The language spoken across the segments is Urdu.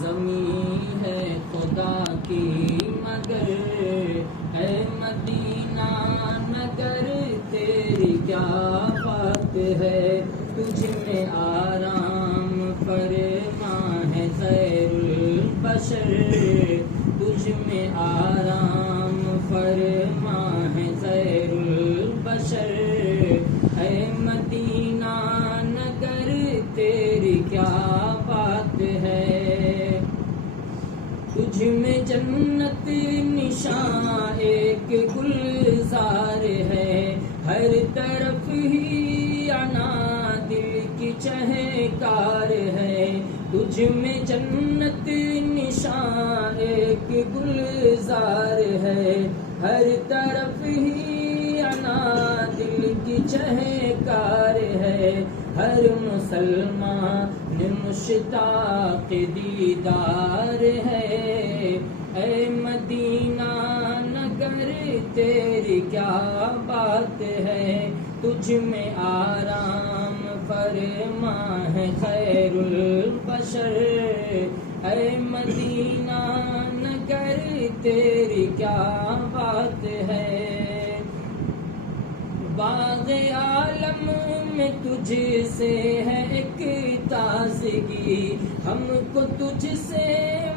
زمین ہے خدا کی مگر اے مدینہ نگر تیری کیا بات ہے، تجھ میں آرام فرما ہے خیر البشر، تجھ میں آرام فرما ہے خیر البشر، اے مدینہ نگر تیری کیا بات ہے، تجھ میں جنت نشاں ایک گلزار ہے، ہر طرف ہی انا دل کی چہکار ہے، تجھ میں جنت نشاں ایک گلزار ہے، ہر طرف ہی انا دل کی چہکار ہے، ہر مسلمان مشتاق دیدار ہے، اے مدینہ نگر تیری کیا بات ہے، تجھ میں آرام فرما ہے خیر البشر، اے مدینہ نگر تیری کیا بات ہے، باغ عالم میں تجھ سے ہے ایک تازگی، ہم کو تجھ سے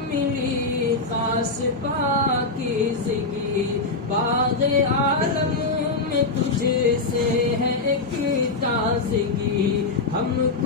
ملی خاص پاکیزگی، باغ عالم میں تجھ سے ہے ایک تازگی، ہم کو